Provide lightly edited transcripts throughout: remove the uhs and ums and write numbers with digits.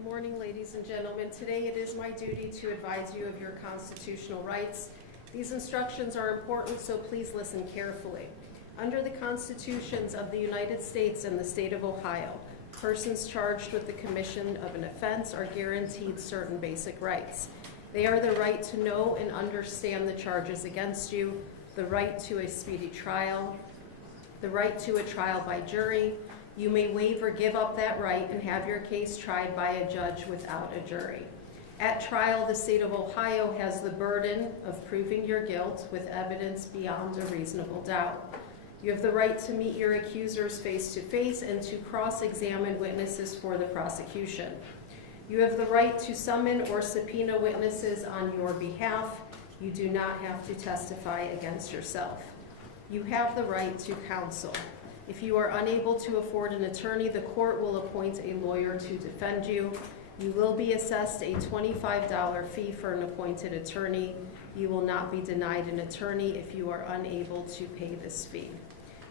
Good morning, ladies and gentlemen. Today it is my duty to advise you of your constitutional rights. These instructions are important, so please listen carefully. Under the constitutions of the United States and the state of Ohio, persons charged with the commission of an offense are guaranteed certain basic rights. They are the right to know and understand the charges against you, the right to a speedy trial, the right to a trial by jury. You may waive or give up that right and have your case tried by a judge without a jury. At trial, the state of Ohio has the burden of proving your guilt with evidence beyond a reasonable doubt. You have the right to meet your accusers face to face and to cross-examine witnesses for the prosecution. You have the right to summon or subpoena witnesses on your behalf. You do not have to testify against yourself. You have the right to counsel. If you are unable to afford an attorney, the court will appoint a lawyer to defend you. You will be assessed a $25 fee for an appointed attorney. You will not be denied an attorney if you are unable to pay this fee.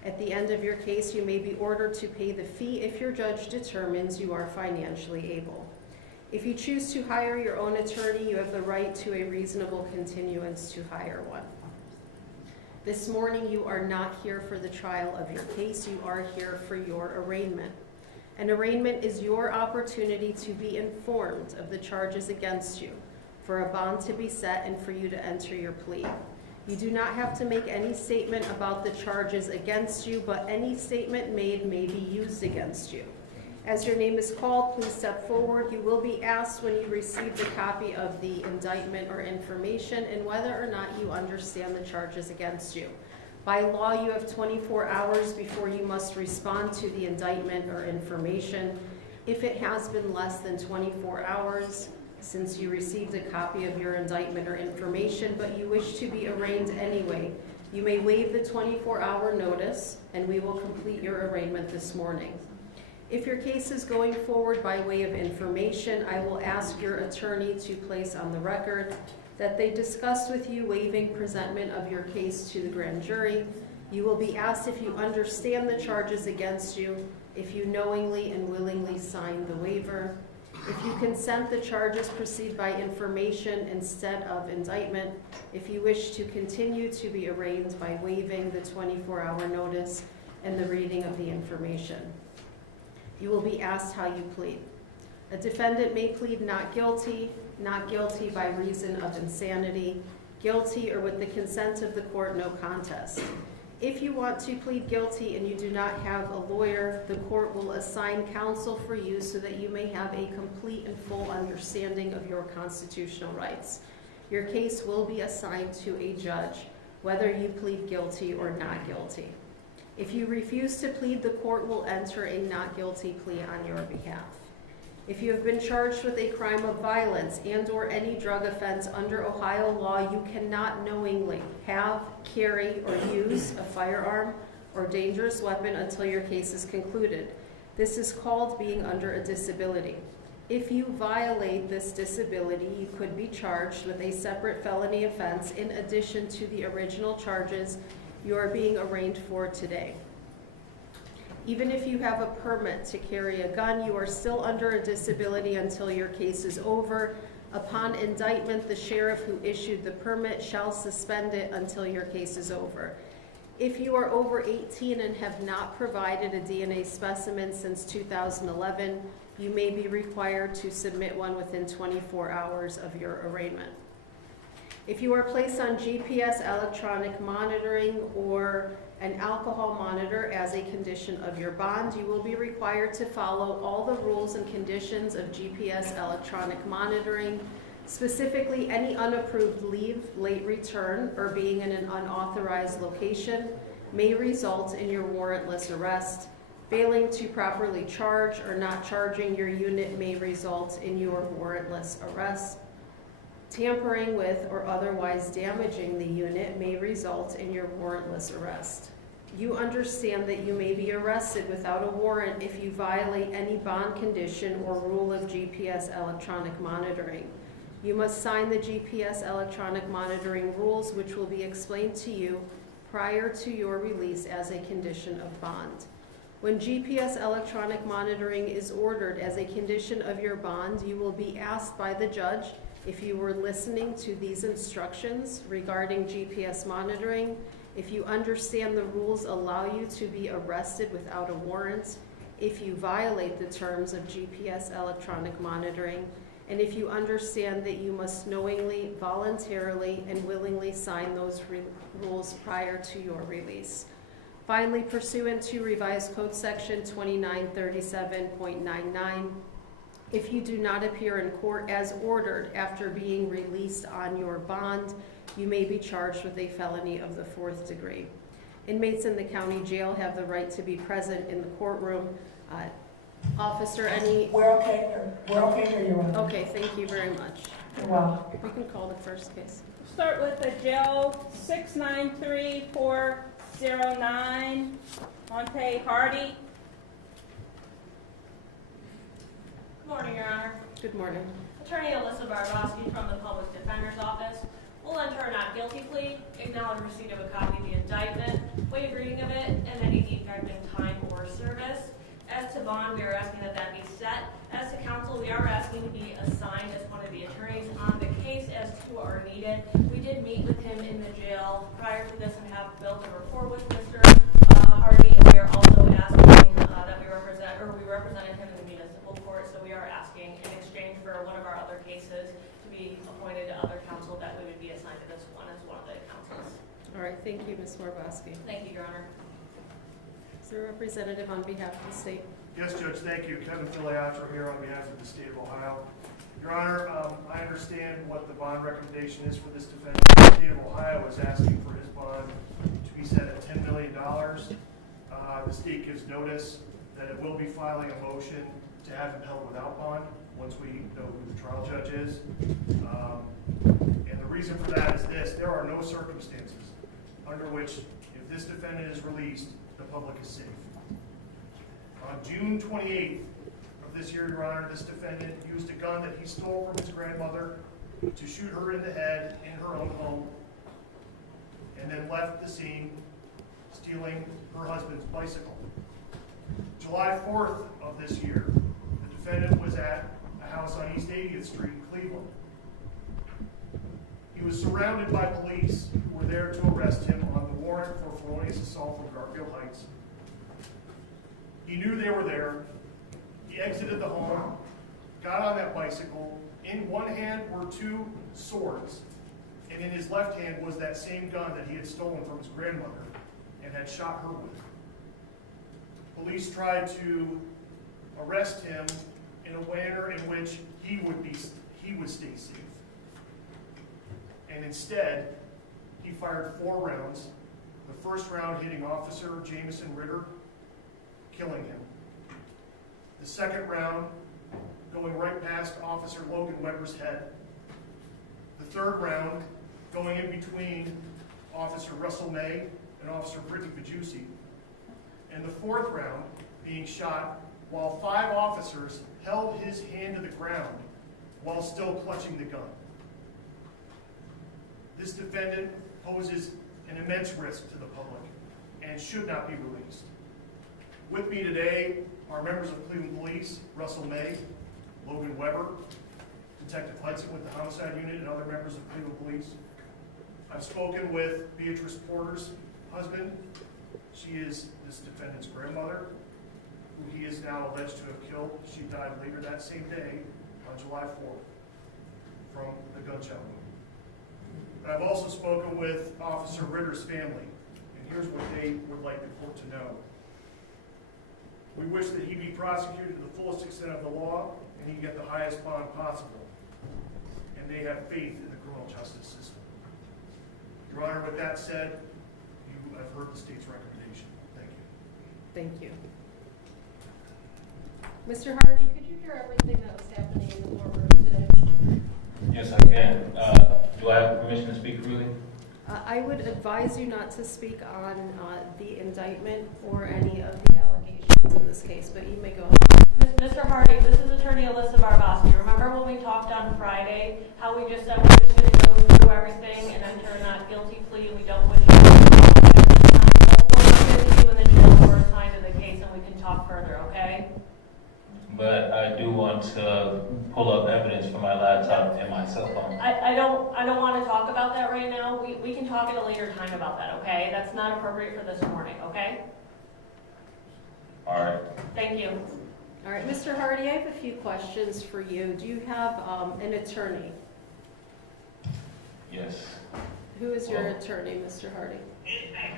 At the end of your case, you may be ordered to pay the fee if your judge determines you are financially able. If you choose to hire your own attorney, you have the right to a reasonable continuance to hire one. This morning, you are not here for the trial of your case. You are here for your arraignment. An arraignment is your opportunity to be informed of the charges against you, for a bond to be set, and for you to enter your plea. You do not have to make any statement about the charges against you, but any statement made may be used against you. As your name is called, please step forward. You will be asked when you receive the copy of the indictment or information and whether or not you understand the charges against you. By law, you have 24 hours before you must respond to the indictment or information. If it has been less than 24 hours since you received a copy of your indictment or information, but you wish to be arraigned anyway, you may waive the 24-hour notice, and we will complete your arraignment this morning. If your case is going forward by way of information, I will ask your attorney to place on the record that they discussed with you waiving presentment of your case to the grand jury. You will be asked if you understand the charges against you, if you knowingly and willingly sign the waiver, if you consent the charges proceed by information instead of indictment, if you wish to continue to be arraigned by waiving the 24-hour notice and the reading of the information. You will be asked how you plead. A defendant may plead not guilty by reason of insanity, guilty, or with the consent of the court, no contest. If you want to plead guilty and you do not have a lawyer, the court will assign counsel for you so that you may have a complete and full understanding of your constitutional rights. Your case will be assigned to a judge, whether you plead guilty or not guilty. If you refuse to plead, the court will enter a not guilty plea on your behalf. If you have been charged with a crime of violence and/or any drug offense under Ohio law, you cannot knowingly have, carry, or use a firearm or dangerous weapon until your case is concluded. This is called being under a disability. If you violate this disability, you could be charged with a separate felony offense in addition to the original charges you are being arraigned for today. Even if you have a permit to carry a gun, you are still under a disability until your case is over. Upon indictment, the sheriff who issued the permit shall suspend it until your case is over. If you are over 18 and have not provided a DNA specimen since 2011, you may be required to submit one within 24 hours of your arraignment. If you are placed on GPS electronic monitoring or an alcohol monitor as a condition of your bond, you will be required to follow all the rules and conditions of GPS electronic monitoring. Specifically, any unapproved leave, late return, or being in an unauthorized location may result in your warrantless arrest. Failing to properly charge or not charging your unit may result in your warrantless arrest. Tampering with or otherwise damaging the unit may result in your warrantless arrest. You understand that you may be arrested without a warrant if you violate any bond condition or rule of GPS electronic monitoring. You must sign the GPS electronic monitoring rules, which will be explained to you prior to your release as a condition of bond. When GPS electronic monitoring is ordered as a condition of your bond, you will be asked by the judge if you were listening to these instructions regarding GPS monitoring, if you understand the rules allow you to be arrested without a warrant, if you violate the terms of GPS electronic monitoring, and if you understand that you must knowingly, voluntarily, and willingly sign those rules prior to your release. Finally, pursuant to Revised Code Section 2937.99, if you do not appear in court as ordered after being released on your bond, you may be charged with a felony of the 4th degree. Inmates in the county jail have the right to be present in the courtroom. Officer, any? We're okay here, Your Honor. Okay, thank you very much. You're welcome. We can call the first case. Start with the jail 693409, Monte Hardy. Good morning, Your Honor. Good morning. Attorney Alyssa Barbowski from the Public Defender's Office will enter a not guilty plea, acknowledge receipt of a copy of the indictment, waive reading of it, and any defect in time or service. As to bond, we are asking that that be set. As to counsel, we are asking to be assigned as one of the attorneys on the case as two are needed. We did meet with him in the jail prior to this and have built a rapport with Mr. Hardy. We are also asking that we represented him in the municipal court, so we are asking in exchange for one of our other cases to be appointed to other counsel that we would be assigned to this one as one of the counsels. All right, thank you, Ms. Warbowski. Thank you, Your Honor. Is there a representative on behalf of the state? Yes, Judge, thank you. Kevin Filiatro here on behalf of the state of Ohio. Your Honor, I understand what the bond recommendation is for this defendant. The state of Ohio is asking for his bond to be set at $10 million. The state gives notice that it will be filing a motion to have him held without bond once we know who the trial judge is. And the reason for that is this: there are no circumstances under which, if this defendant is released, the public is safe. On June 28th of this year, Your Honor, this defendant used a gun that he stole from his grandmother to shoot her in the head in her own home, and then left the scene stealing her husband's bicycle. July 4th of this year, the defendant was at a house on East 80th Street in Cleveland. He was surrounded by police who were there to arrest him on the warrant for felonious assault from Garfield Heights. He knew they were there. He exited the home, got on that bicycle. In one hand were two swords, and in his left hand was that same gun that he had stolen from his grandmother and had shot her with. Police tried to arrest him in a manner in which he would stay safe. And instead, he fired 4 rounds, the first round hitting Officer Jamieson Ritter, killing him. The second round going right past Officer Logan Weber's head. The third round going in between Officer Russell May and Officer Brittany Beatrice. And the fourth round being shot while 5 officers held his hand to the ground while still clutching the gun. This defendant poses an immense risk to the public and should not be released. With me today are members of Cleveland Police, Russell May, Logan Weber, Detective Hudson with the Homicide Unit, and other members of Cleveland Police. I've spoken with Beatrice Porter's husband. She is this defendant's grandmother, who he is now alleged to have killed. She died later that same day on July 4th from the gunshot wound. But I've also spoken with Officer Ritter's family, and here's what they would like the court to know. We wish that he be prosecuted to the fullest extent of the law, and he get the highest bond possible. And they have faith in the criminal justice system. Your Honor, with that said, you have heard the state's recommendation. Thank you. Thank you. Mr. Hardy, could you hear everything that was happening in the courtroom today? Yes, I can. Do I have permission to speak freely? I would advise you not to speak on the indictment or any of the allegations in this case, but you may go ahead. Mr. Hardy, this is Attorney Alyssa Barbowski. Remember when we talked on Friday, how we just said we're just going to go through everything and enter a not guilty plea and we don't wish to talk at this time? Well, we're not going to you in the jail. We're assigned to the case and we can okay? But I do want to pull up evidence from my laptop and my cell phone. I don't want to talk about that right now. We can talk at a later time about that, okay? That's not appropriate for this morning, okay? All right. Thank you. All right, Mr. Hardy, I have a few questions for you. Do you have an attorney? Yes. Who is your attorney, Mr. Hardy?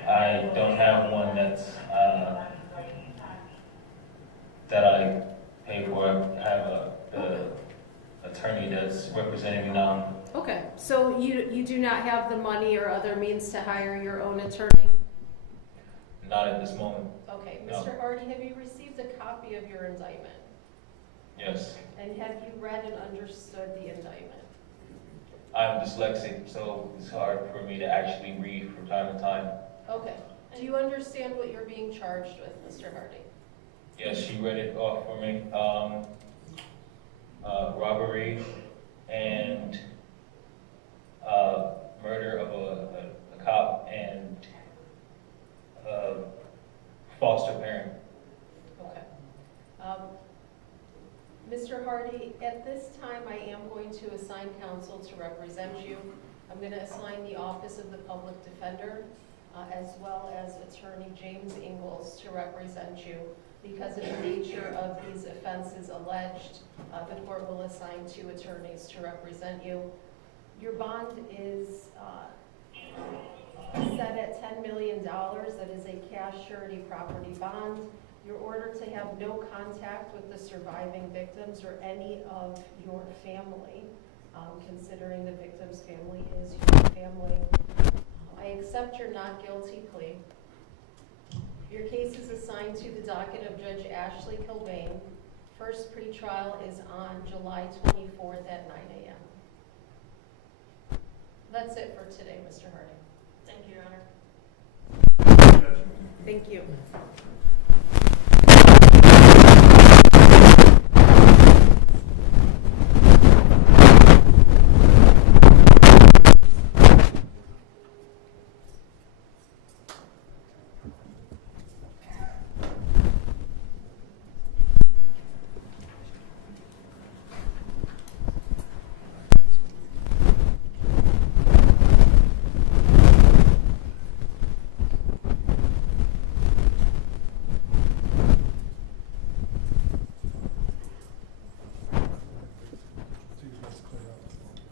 I don't have one that's that I pay for. I have a attorney that's representing me now. Okay, so you do not have the money or other means to hire your own attorney? Not at this moment. Okay, No. Mr. Hardy, have you received a copy of your indictment? Yes. And have you read and understood the indictment? I'm dyslexic, so it's hard for me to actually read from time to time. Okay, do you understand what you're being charged with, Mr. Hardy? Yes, she read it off for me. Robbery and murder of a cop and foster parent. Okay. Mr. Hardy, at this time, I am going to assign counsel to represent you. I'm going to assign the Office of the Public Defender, as well as Attorney James Ingalls to represent you. Because of the nature of these offenses alleged, the court will assign 2 attorneys to represent you. Your bond is set at $10 million. That is a cash surety property bond. You're ordered to have no contact with the surviving victims or any of your family, considering the victim's family is your family. I accept your not guilty plea. Your case is assigned to the docket of Judge Ashley Kilbane. First pretrial is on July 24th at 9 a.m. That's it for today, Mr. Hardy. Thank you, Your Honor. Judge. Thank you.